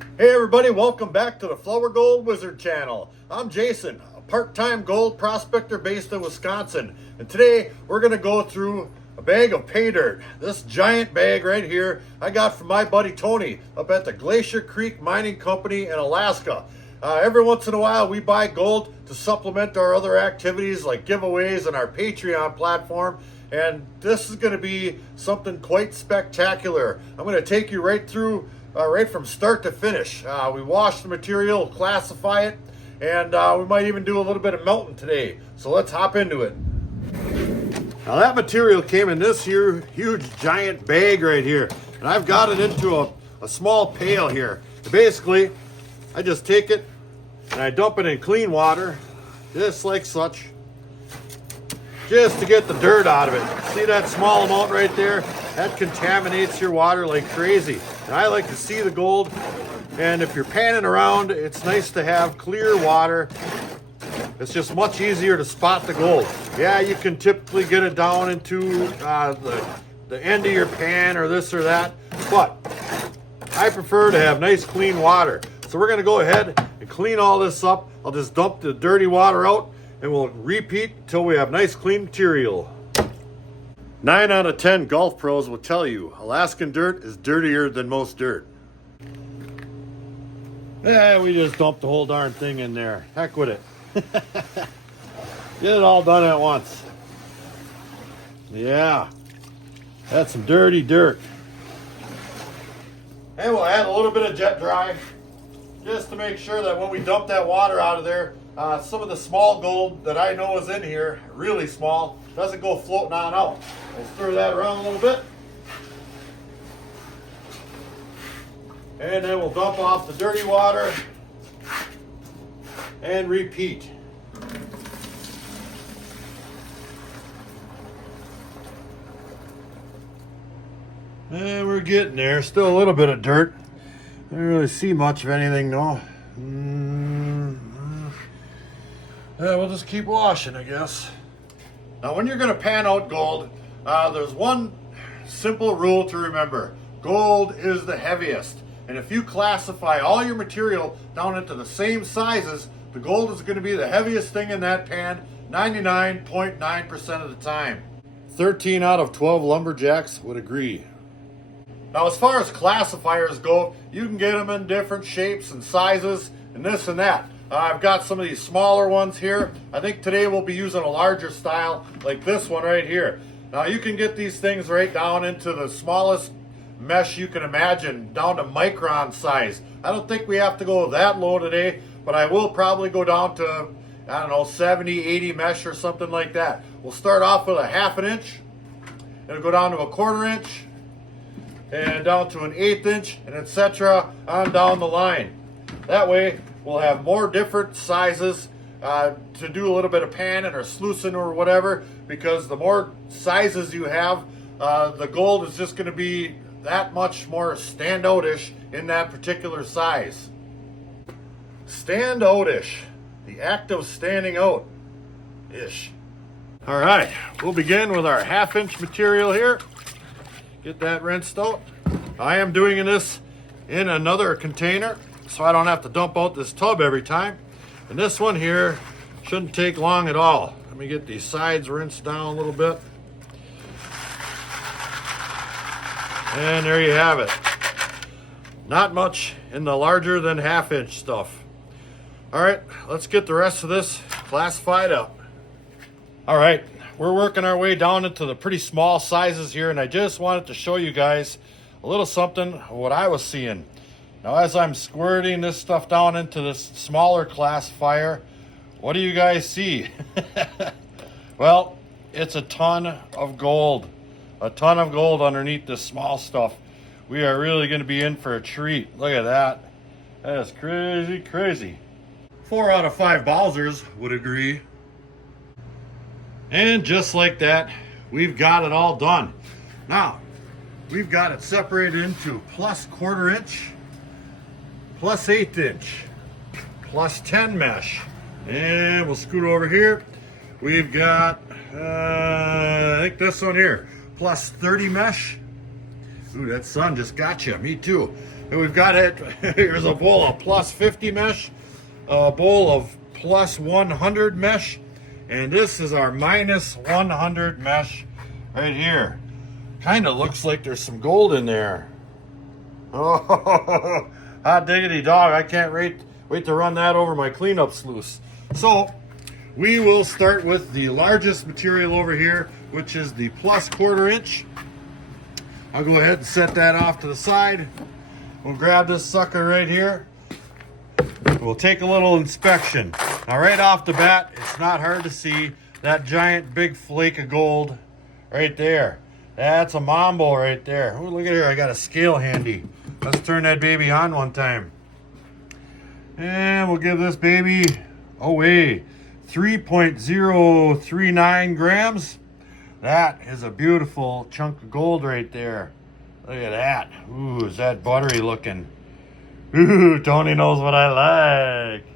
Hey everybody, welcome back to the Flourgoldwizards channel. I'm Jason, a part-time gold prospector based in Wisconsin. And today we're going to go through a bag of pay dirt. This giant bag right here I got from my buddy Tony up at the Glacier Creek Mining Company in Alaska. Every once in a while we buy gold to supplement our other activities like giveaways and our Patreon platform. And this is going to be something quite spectacular. I'm going to take you right through right from start to finish. We wash the material, classify it, and we might even do a little bit of melting today. So let's hop into it. Now that material came in this here huge giant bag right here, and I've got it into a small pail here. Basically, I just take it and I dump it in clean water, just like such, just to get the dirt out of it. See that small amount right there? That contaminates your water like crazy. And I like to see the gold. And if you're panning around, it's nice to have clear water. It's just much easier to spot the gold. Yeah, you can typically get it down into the end of your pan or this or that, but I prefer to have nice clean water. So we're gonna go ahead and clean all this up. I'll just dump the dirty water out and we'll repeat until we have nice clean material. 9 out of 10 golf pros will tell you Alaskan dirt is dirtier than most dirt. We just dumped the whole darn thing in there. Heck with it. Get it all done at once. Yeah, that's some dirty dirt. And we'll add a little bit of jet dry just to make sure that when we dump that water out of there, some of the small gold that I know is in here, really small, doesn't go floating on out. We'll stir that around a little bit. And then we'll dump off the dirty water and repeat. And we're getting there. Still a little bit of dirt. I don't really see much of anything though. Yeah, we'll just keep washing, I guess. Now when you're going to pan out gold, there's one simple rule to remember. Gold is the heaviest. And if you classify all your material down into the same sizes, the gold is going to be the heaviest thing in that pan 99.9% of the time. 13 out of 12 lumberjacks would agree. Now as far as classifiers go, you can get them in different shapes and sizes and this and that. I've got some of these smaller ones here. I think today we'll be using a larger style like this one right here. Now you can get these things right down into the smallest mesh you can imagine, down to micron size. I don't think we have to go that low today, but I will probably go down to, I don't know, 70, 80 mesh or something like that. We'll start off with a 1/2 inch. It'll go down to a 1/4 inch and down to an 1/8 inch and etc. on down the line. That way we'll have more different sizes to do a little bit of panning or sluicing or whatever, because the more sizes you have, the gold is just going to be that much more standout-ish in that particular size. Standout-ish, the act of standing out-ish. All right, we'll begin with our 1/2 inch material here. Get that rinsed out. I am doing this in another container, so I don't have to dump out this tub every time. And this one here shouldn't take long at all. Let me get these sides rinsed down a little bit. And there you have it. Not much in the larger than 1/2 inch stuff. All right, let's get the rest of this classified up. All right, we're working our way down into the pretty small sizes here, and I just wanted to show you guys a little something of what I was seeing. Now, as I'm squirting this stuff down into this smaller classifier, what do you guys see? Well, it's a ton of gold. A ton of gold underneath this small stuff. We are really going to be in for a treat. Look at that. That is crazy, crazy. 4 out of 5 Bowsers would agree. And just like that, we've got it all done. Now, we've got it separated into plus 1/4 inch, plus 1/8 inch, plus 10 mesh. And we'll scoot over here. We've got, I think this one here, plus 30 mesh. Ooh, that sun just got you. Me too. And we've got it. Here's a bowl of plus 50 mesh, a bowl of plus 100 mesh, and this is our minus 100 mesh right here. Kind of looks like there's some gold in there. Oh, hot diggity dog. I can't wait to run that over my cleanup sluice. So we will start with the largest material over here, which is the plus 1/4 inch. I'll go ahead and set that off to the side. We'll grab this sucker right here. We'll take a little inspection. Now right off the bat, it's not hard to see that giant big flake of gold right there. That's a mambo right there. Oh, look at here, I got a scale handy. Let's turn that baby on one time. And we'll give this baby away 3.039 grams. That is a beautiful chunk of gold right there. Look at that. Ooh, is that buttery looking? Ooh, Tony knows what I like.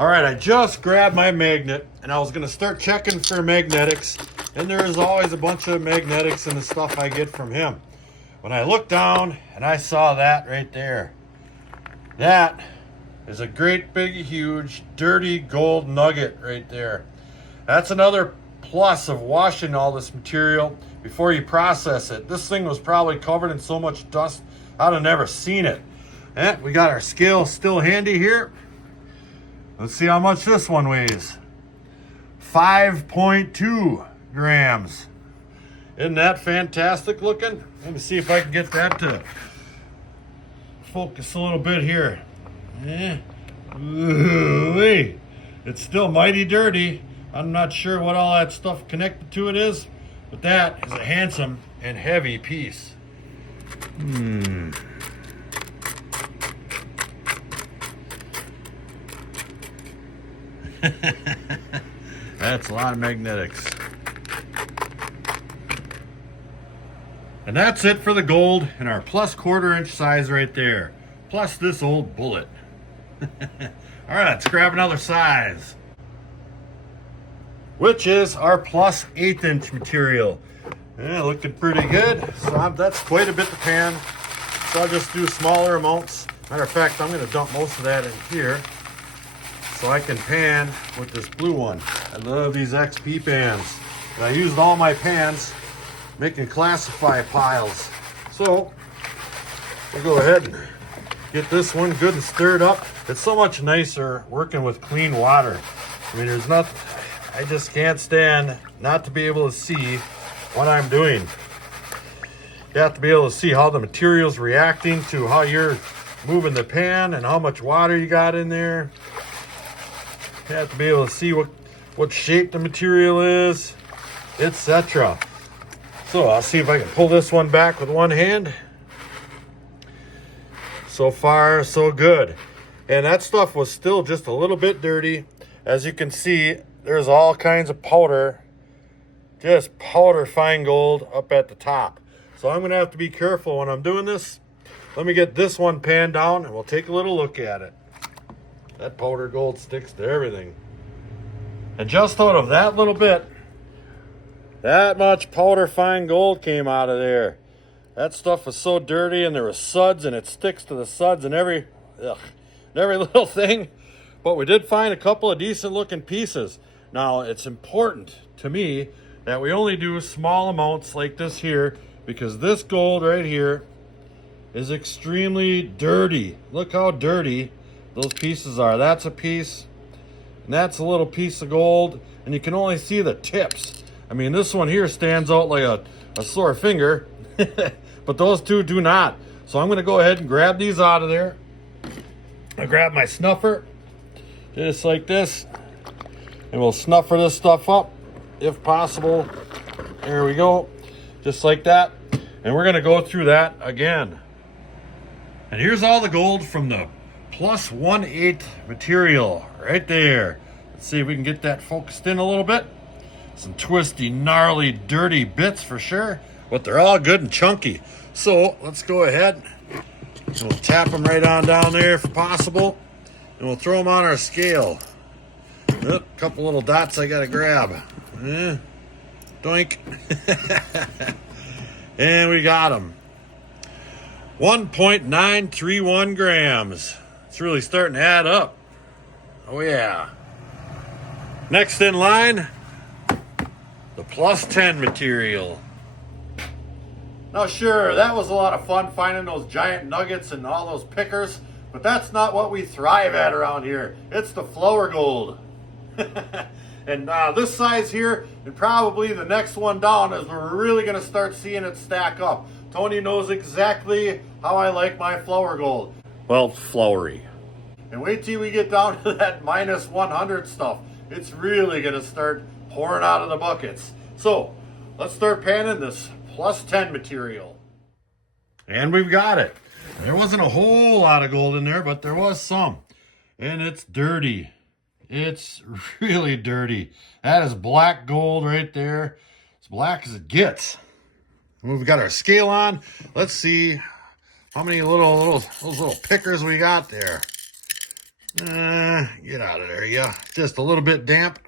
All right, I just grabbed my magnet and I was gonna start checking for magnetics, and there's always a bunch of magnetics in the stuff I get from him. When I looked down and I saw that right there, that is a great big huge dirty gold nugget right there. That's another plus of washing all this material before you process it. This thing was probably covered in so much dust I'd have never seen it. And we got our scale still handy here. Let's see how much this one weighs. 5.2 grams. Isn't that fantastic looking? Let me see if I can get that to focus a little bit here. Ooh-wee. It's still mighty dirty. I'm not sure what all that stuff connected to it is, but that is a handsome and heavy piece. That's a lot of magnetics. And that's it for the gold in our plus 1/4 inch size right there. Plus this old bullet. All right, let's grab another size, which is our plus 1/8 inch material. Yeah, looking pretty good. So that's quite a bit to pan. So I'll just do smaller amounts. Matter of fact, I'm gonna dump most of that in here so I can pan with this blue one. I love these XP pans. And I used all my pans making classify piles. So we'll go ahead and get this one good and stirred up. It's so much nicer working with clean water. I mean, there's not, I just can't stand not to be able to see what I'm doing. You have to be able to see how the material's reacting to how you're moving the pan and how much water you got in there. You have to be able to see what shape the material is, etc. So I'll see if I can pull this one back with one hand. So far, so good. And that stuff was still just a little bit dirty. As you can see, there's all kinds of powder, just powder fine gold up at the top. So I'm gonna have to be careful when I'm doing this. Let me get this one panned down and we'll take a little look at it. That powder gold sticks to everything. And just out of that little bit, that much powder fine gold came out of there. That stuff was so dirty, and there was suds, and it sticks to the suds and every little thing. But we did find a couple of decent looking pieces. Now, it's important to me that we only do small amounts like this here, because this gold right here is extremely dirty. Look how dirty those pieces are. That's a piece, and that's a little piece of gold, and you can only see the tips. I mean, this one here stands out like a sore finger, but those two do not. So I'm gonna go ahead and grab these out of there. I grab my snuffer, just like this, and we'll snuffer this stuff up if possible. There we go, just like that. And we're gonna go through that again. And here's all the gold from the plus 1/8 material right there. Let's see if we can get that focused in a little bit. Some twisty, gnarly, dirty bits for sure, but they're all good and chunky. So let's go ahead and we'll tap them right on down there if possible, and we'll throw them on our scale. A couple little dots I gotta grab. Doink. And we got them. 1.931 grams. It's really starting to add up. Oh yeah. Next in line, the plus 10 material. Now sure, that was a lot of fun finding those giant nuggets and all those pickers, but that's not what we thrive at around here. It's the flour gold. And this size here, and probably the next one down, is we're really going to start seeing it stack up. Tony knows exactly how I like my flour gold. Well, floury. And wait till we get down to that minus 100 stuff. It's really going to start pouring out of the buckets. So, let's start panning this plus 10 material. And we've got it. There wasn't a whole lot of gold in there, but there was some. And it's dirty. It's really dirty. That is black gold right there. It's black as it gets. We've got our scale on. Let's see how many those little pickers we got there. Get out of there, yeah. Just a little bit damp.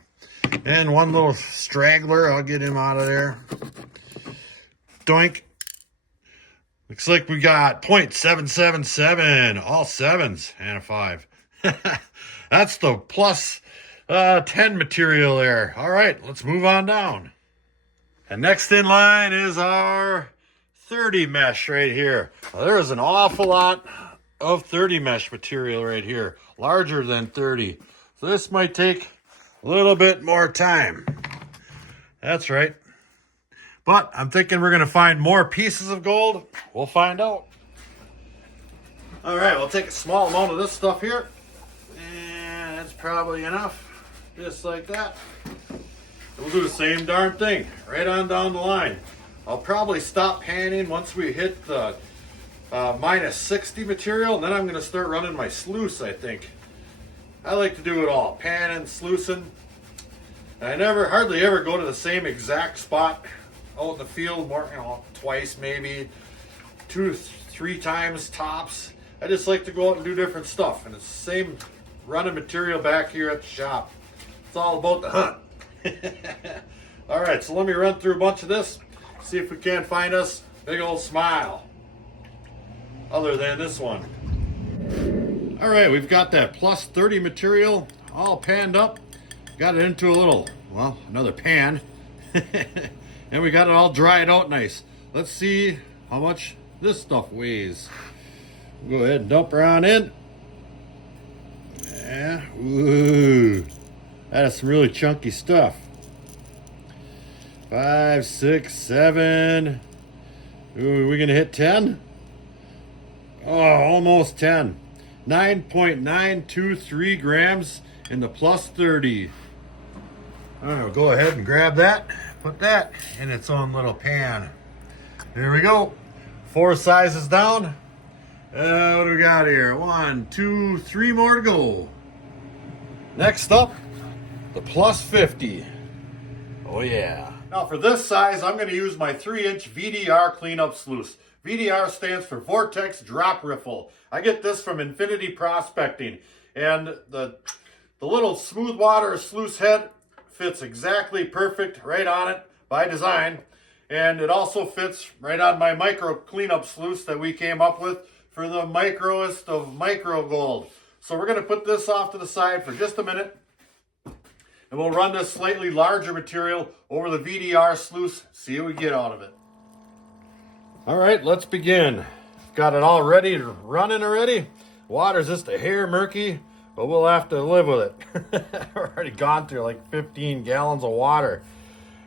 And one little straggler. I'll get him out of there. Doink. Looks like we got 0.777. All sevens and a 5. That's the plus 10 material there. All right, let's move on down. And next in line is our 30 mesh right here. Well, there's an awful lot of 30 mesh material right here. Larger than 30. So this might take a little bit more time. That's right. But I'm thinking we're going to find more pieces of gold. We'll find out. All right, we'll take a small amount of this stuff here. And that's probably enough. Just like that. We'll do the same darn thing right on down the line. I'll probably stop panning once we hit the minus 60 material, and then I'm going to start running my sluice, I think. I like to do it all, panning, sluicing. And I hardly ever go to the same exact spot out in the field, more, twice maybe, 2-3 times tops. I just like to go out and do different stuff, and it's the same running material back here at the shop. It's all about the hunt. All right, so let me run through a bunch of this, see if we can't find us a big old smile, other than this one. All right, we've got that plus 30 material all panned up. Got it into a little, well, another pan. And we got it all dried out nice. Let's see how much this stuff weighs. We'll go ahead and dump her on in. Yeah, ooh. That is some really chunky stuff. 5, 6, 7. Ooh, are we gonna hit 10? Oh, almost 10. 9.923 grams in the plus 30. I'll go ahead and grab that. Put that in its own little pan. There we go. 4 sizes down. What do we got here? 1, 2, 3 more to go. Next up, the plus 50. Oh yeah. Now for this size, I'm going to use my 3-inch VDR cleanup sluice. VDR stands for Vortex Drop Riffle. I get this from Infinity Prospecting. And the little SMOOTHWATER sluice head fits exactly perfect right on it by design. And it also fits right on my micro cleanup sluice that we came up with for the microest of micro gold. So we're going to put this off to the side for just a minute. And we'll run this slightly larger material over the VDR sluice, see what we get out of it. All right, let's begin. Got it all ready to running already. Water's just a hair murky, but we'll have to live with it. We're already gone through like 15 gallons of water.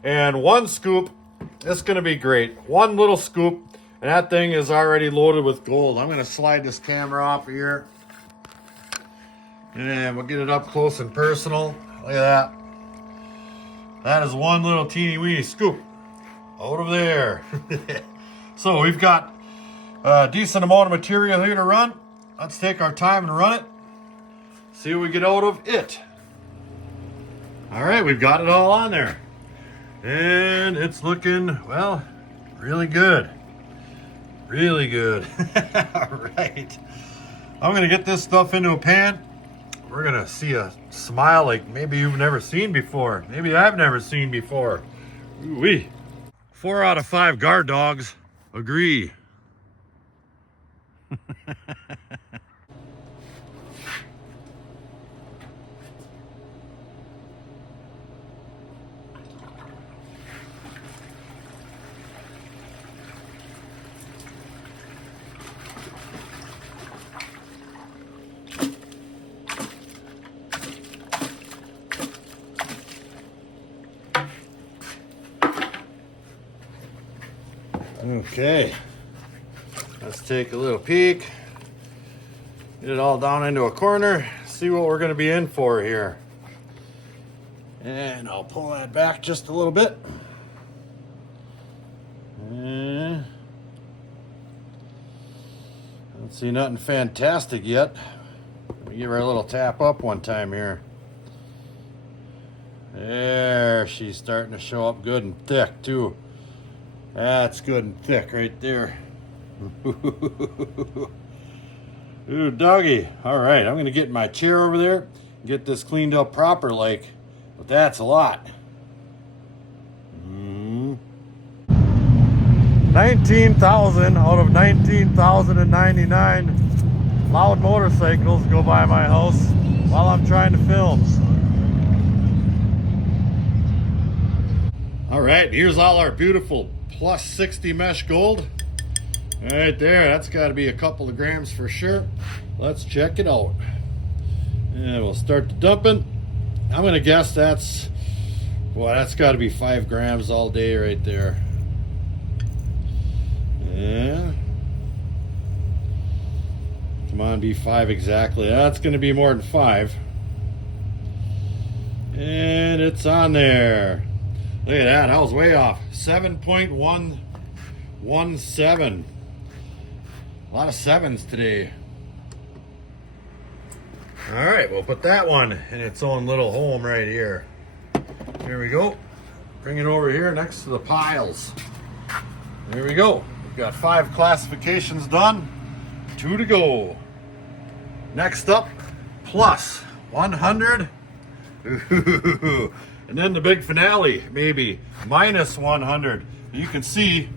And 1 scoop, it's gonna be great. 1 little scoop, and that thing is already loaded with gold. I'm gonna slide this camera off here. And we'll get it up close and personal. Look at that. That is 1 little teeny weeny scoop out of there. So we've got a decent amount of material here to run. Let's take our time and run it. See what we get out of it. All right, we've got it all on there. And it's looking, well, really good. Really good. All right. I'm gonna get this stuff into a pan. We're gonna see a smile like maybe you've never seen before. Maybe I've never seen before. Ooh-wee. 4 out of 5 guard dogs agree. Okay, let's take a little peek. Get it all down into a corner. See what we're going to be in for here. And I'll pull that back just a little bit. And don't see nothing fantastic yet. Let me give her a little tap up one time here. There, she's starting to show up good and thick too. That's good and thick right there. Ooh, doggy. All right, I'm gonna get my chair over there and get this cleaned up proper like, but that's a lot. 19,000 out of 19,099 loud motorcycles go by my house while I'm trying to film. All right, here's all our beautiful plus 60 mesh gold. Right there, that's got to be a couple of grams for sure. Let's check it out. And we'll start the dumping. I'm gonna guess that's, boy, that's got to be 5 grams all day right there. Yeah. Come on, be 5 exactly. That's gonna be more than 5. And it's on there. Look at that, I was way off. 7.117. A lot of 7s today. All right, we'll put that one in its own little home right here. Here we go. Bring it over here next to the piles. There we go. We've got 5 classifications done. 2 to go. Next up, plus 100. Ooh. And then the big finale, maybe minus 100. You can see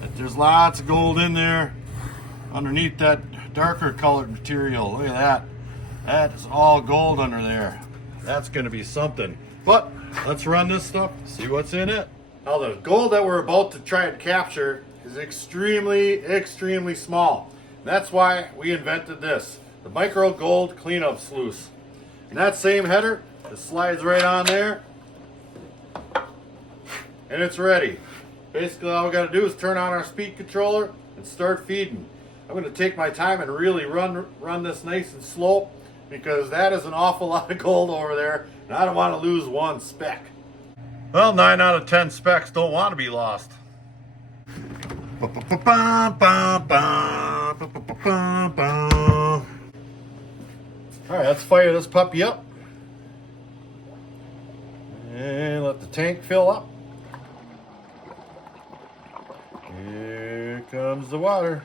that there's lots of gold in there underneath that darker colored material. Look at that. That is all gold under there. That's going to be something. But let's run this stuff, see what's in it. Now the gold that we're about to try and capture is extremely small. That's why we invented this, the micro gold cleanup sluice. And that same header, it slides right on there. And it's ready. Basically all we got to do is turn on our speed controller and start feeding. I'm going to take my time and really run this nice and slow because that is an awful lot of gold over there and I don't want to lose one speck. Well, 9 out of 10 specks don't want to be lost. Alright, let's fire this puppy up. And let the tank fill up. Here comes the water.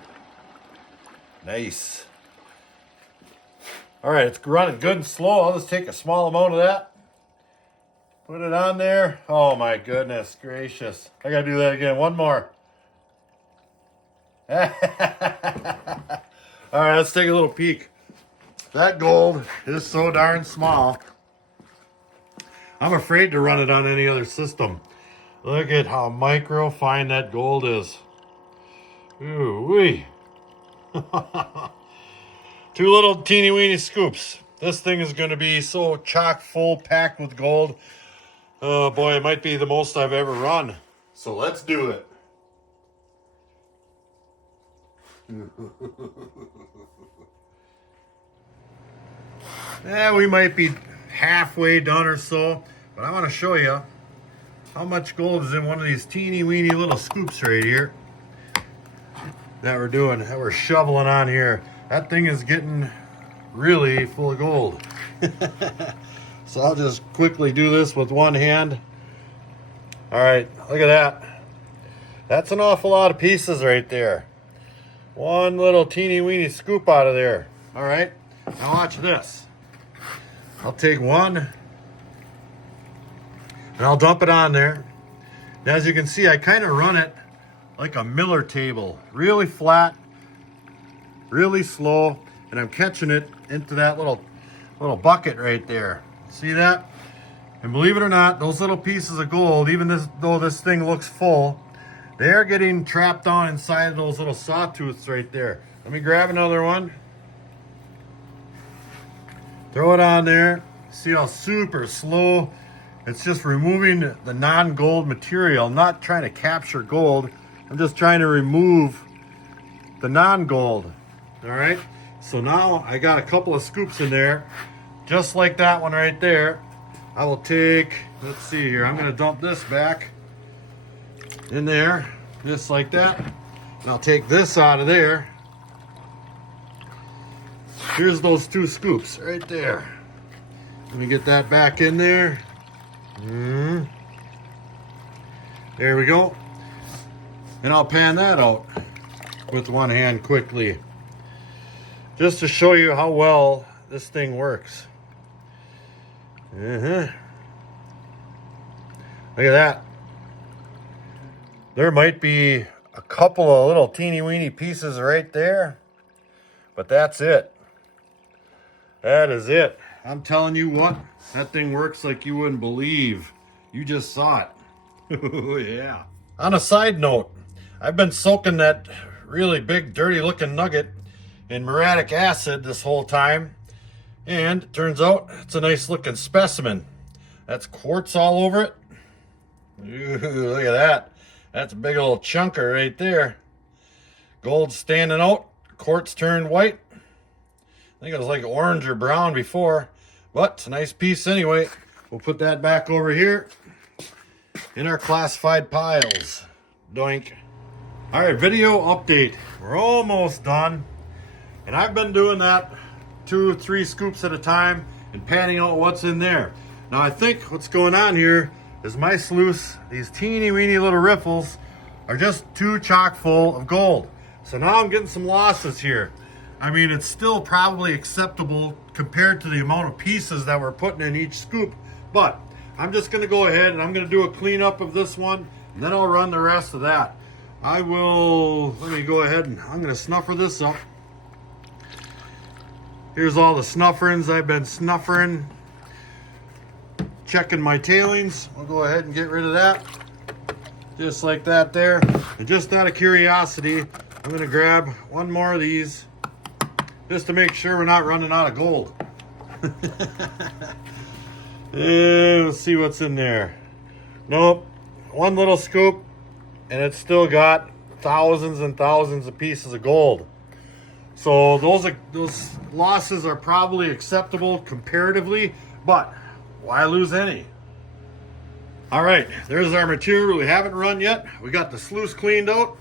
Nice. All right, it's running good and slow. I'll just take a small amount of that. Put it on there. Oh my goodness gracious. I gotta do that again. One more. All right, let's take a little peek. That gold is so darn small. I'm afraid to run it on any other system. Look at how micro fine that gold is. Ooh wee. 2 little teeny weeny scoops. This thing is going to be so chock full, packed with gold. Oh boy, it might be the most I've ever run. So let's do it. Yeah, we might be halfway done or so, but I want to show you how much gold is in one of these teeny weeny little scoops right here that we're shoveling on here. That thing is getting really full of gold. So I'll just quickly do this with one hand. All right, look at that. That's an awful lot of pieces right there. One little teeny weeny scoop out of there. All right, now watch this. I'll take one and I'll dump it on there. And as you can see, I kind of run it like a Miller table, really flat, really slow, and I'm catching it into that little bucket right there. See that? And believe it or not, those little pieces of gold, even though this thing looks full, they're getting trapped down inside of those little sawtooths right there. Let me grab another one. Throw it on there. See how super slow. It's just removing the non-gold material, not trying to capture gold, I'm just trying to remove the non-gold. All right, so now I got a couple of scoops in there, just like that one right there. I will take, let's see here, I'm gonna dump this back in there, just like that. And I'll take this out of there. Here's those 2 scoops right there. Let me get that back in there. There we go. And I'll pan that out with one hand quickly, just to show you how well this thing works. Look at that. There might be a couple of little teeny weeny pieces right there, but that's it. That is it. I'm telling you what, that thing works like you wouldn't believe. You just saw it. Oh yeah. On a side note, I've been soaking that really big dirty looking nugget in muriatic acid this whole time, and it turns out it's a nice looking specimen. That's quartz all over it. Ooh, look at that. That's a big old chunker right there. Gold standing out, quartz turned white. I think it was like orange or brown before, but it's a nice piece anyway. We'll put that back over here in our classified piles. Doink. All right, video update. We're almost done. And I've been doing that 2 or 3 scoops at a time and panning out what's in there. Now I think what's going on here is my sluice, these teeny weeny little riffles, are just too chock full of gold. So now I'm getting some losses here. I mean, it's still probably acceptable compared to the amount of pieces that we're putting in each scoop, but I'm just gonna go ahead and I'm gonna do a cleanup of this one, and then I'll run the rest of that. I will, let me go ahead and I'm gonna snuffer this up. Here's all the snufferings I've been snuffering. Checking my tailings. I'll go ahead and get rid of that. Just like that there. And just out of curiosity, I'm gonna grab one more of these just to make sure we're not running out of gold. And let's see what's in there. Nope, one little scoop and it's still got thousands and thousands of pieces of gold. So those losses are probably acceptable comparatively, but why lose any? All right, there's our material we haven't run yet. We got the sluice cleaned out.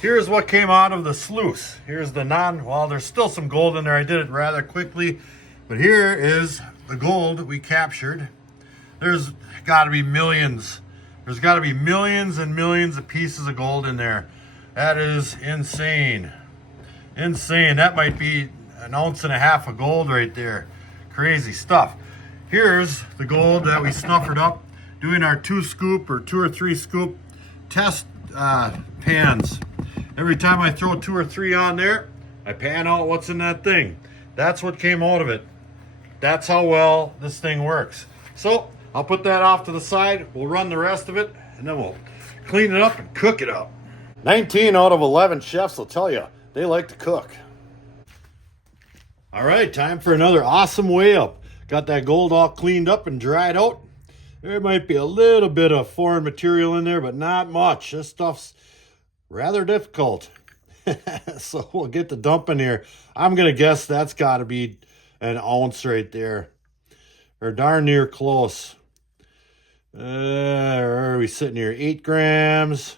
Here's what came out of the sluice. Here's the well, there's still some gold in there. I did it rather quickly, but here is the gold we captured. There's got to be millions. There's got to be millions and millions of pieces of gold in there. That is insane. Insane. That might be 1.5 ounces of gold right there. Crazy stuff. Here's the gold that we snuffered up doing our 2 scoop or 2 or 3 scoop test pans. Every time I throw 2 or 3 on there, I pan out what's in that thing. That's what came out of it. That's how well this thing works. So I'll put that off to the side. We'll run the rest of it and then we'll clean it up and cook it up. 19 out of 11 chefs will tell you they like to cook. All right, time for another awesome weigh up. Got that gold all cleaned up and dried out. There might be a little bit of foreign material in there, but not much. This stuff's rather difficult. So we'll get the dumping here. I'm going to guess that's got to be 1 ounce right there. Or darn near close. Where are we sitting here? 8 grams.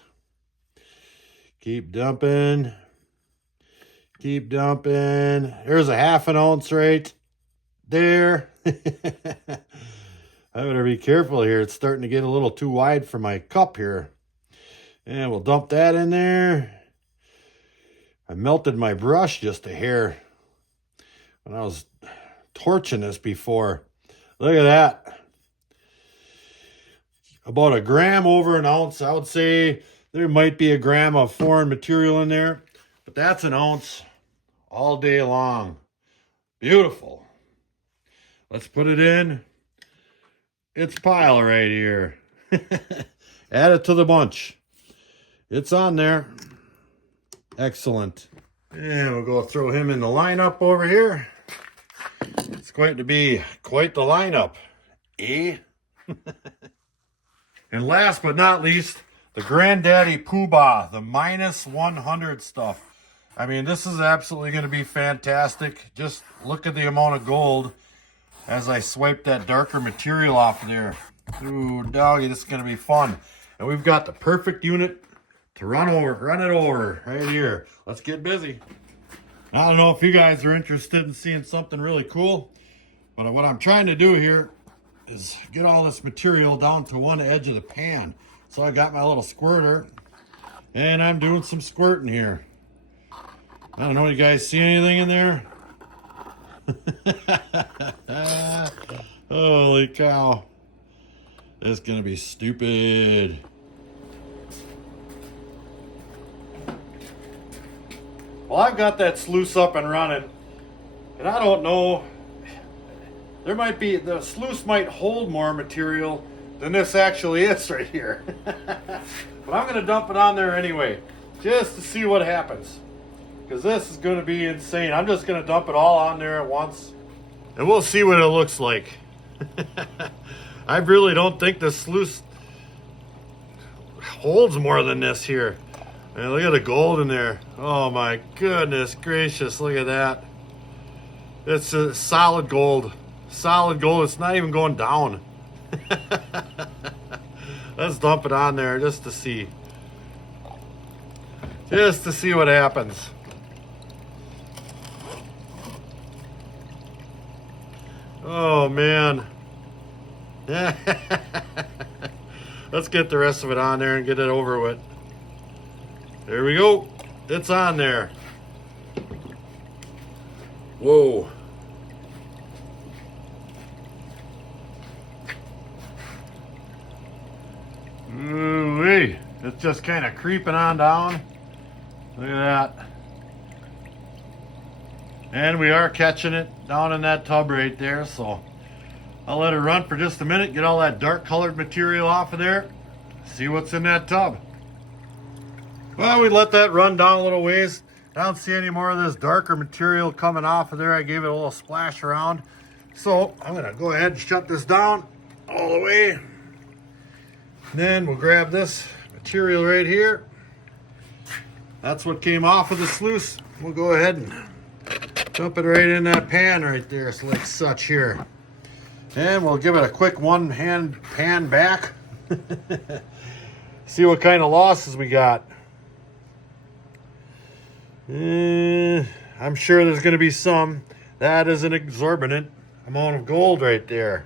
Keep dumping. Keep dumping. There's 1/2 ounce right there. I better be careful here. It's starting to get a little too wide for my cup here. And we'll dump that in there. I melted my brush just a hair when I was torching this before. Look at that. About 1 gram over 1 ounce. I would say there might be 1 gram of foreign material in there, but that's 1 ounce all day long. Beautiful. Let's put it in its pile right here. Add it to the bunch. It's on there. Excellent. And we'll go throw him in the lineup over here. It's going to be quite the lineup, eh? And last but not least, the Granddaddy Poobah, the -100 stuff. I mean, this is absolutely going to be fantastic. Just look at the amount of gold as I swipe that darker material off of there. Ooh, doggy, this is going to be fun. And we've got the perfect unit to run it over right here. Let's get busy. I don't know if you guys are interested in seeing something really cool, but what I'm trying to do here is get all this material down to one edge of the pan. So I got my little squirter and I'm doing some squirting here. I don't know, you guys see anything in there? Holy cow. That's gonna be stupid. Well, I've got that sluice up and running, and I don't know, the sluice might hold more material than this actually is right here. But I'm gonna dump it on there anyway, just to see what happens. Because this is gonna be insane. I'm just gonna dump it all on there at once, and we'll see what it looks like. I really don't think the sluice holds more than this here. And look at the gold in there. Oh my goodness gracious, look at that. It's a solid gold. Solid gold, it's not even going down. Let's dump it on there just to see. Just to see what happens. Oh man. Let's get the rest of it on there and get it over with. There we go. It's on there. Whoa. Ooh-wee. It's just kind of creeping on down. Look at that. And we are catching it down in that tub right there, so I'll let it run for just a minute, get all that dark colored material off of there, see what's in that tub. Well, we let that run down a little ways. I don't see any more of this darker material coming off of there. I gave it a little splash around. So I'm gonna go ahead and shut this down all the way. Then we'll grab this material right here. That's what came off of the sluice. We'll go ahead and dump it right in that pan right there, so like such here. And we'll give it a quick one hand pan back. See what kind of losses we got. I'm sure there's going to be some. That is an exorbitant amount of gold right there.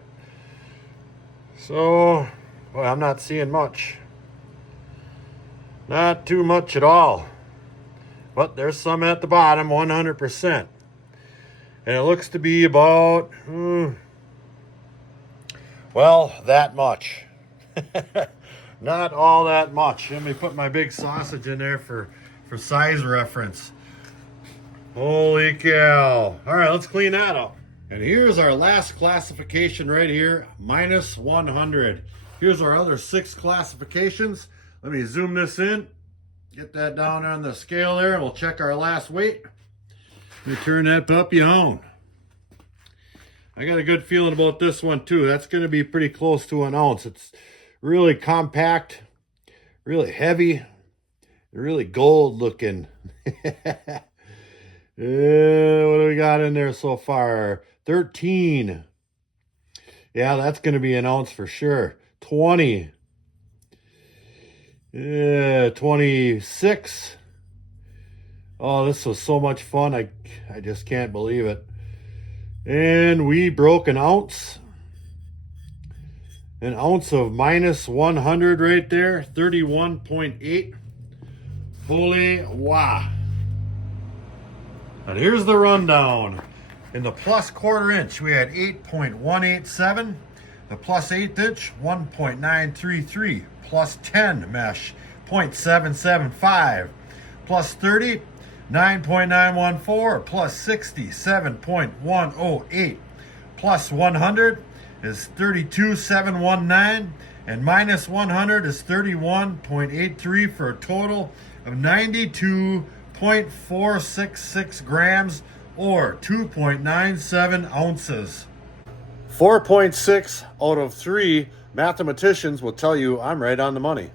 So, well, I'm not seeing much. Not too much at all. But there's some at the bottom, 100%. And it looks to be about, well, that much. Not all that much. Let me put my big sausage in there for size reference. Holy cow. All right, let's clean that up. And here's our last classification right here, -100. Here's our other 6 classifications. Let me zoom this in. Get that down on the scale there, and we'll check our last weight. Let me turn that puppy on. I got a good feeling about this one too. That's going to be pretty close to an ounce. It's really compact, really heavy, really gold looking. What do we got in there so far? 13. Yeah, that's going to be an ounce for sure. 20. 26. Oh, this was so much fun. I just can't believe it. And we broke an ounce. An ounce of -100 right there. 31.8. Holy wow. And here's the rundown. In the plus quarter inch, we had 8.187. The plus eighth inch, 1.933. Plus 10 mesh, 0.775. Plus 30, 9.914. Plus 60, 7.108. Plus 100 is 32,719. And -100 is 31.83 for a total of 92.466 grams or 2.97 ounces. 4.6 out of 3 mathematicians will tell you I'm right on the money.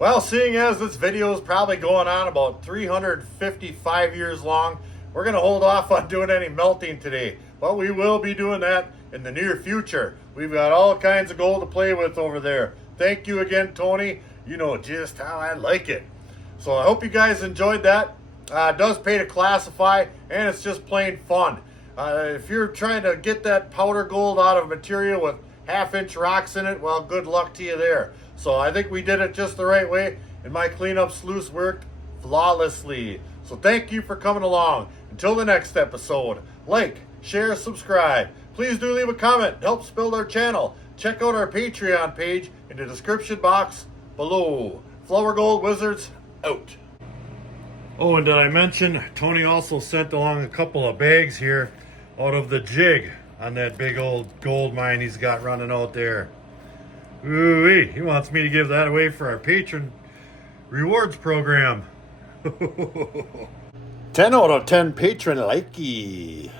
Well, seeing as this video is probably going on about 355 years long, we're going to hold off on doing any melting today. But we will be doing that in the near future. We've got all kinds of gold to play with over there. Thank you again, Tony. You know just how I like it. So I hope you guys enjoyed that. It does pay to classify, and it's just plain fun. If you're trying to get that powder gold out of material with half-inch rocks in it, well, good luck to you there. So I think we did it just the right way, and my cleanup sluice worked flawlessly. So thank you for coming along. Until the next episode, like, share, subscribe. Please do leave a comment. It helps build our channel. Check out our Patreon page in the description box below. Flourgoldwizards out. Oh, and did I mention Tony also sent along a couple of bags here out of the jig on that big old gold mine he's got running out there. Ooh-wee, he wants me to give that away for our patron rewards program. 10 out of 10 patron likey.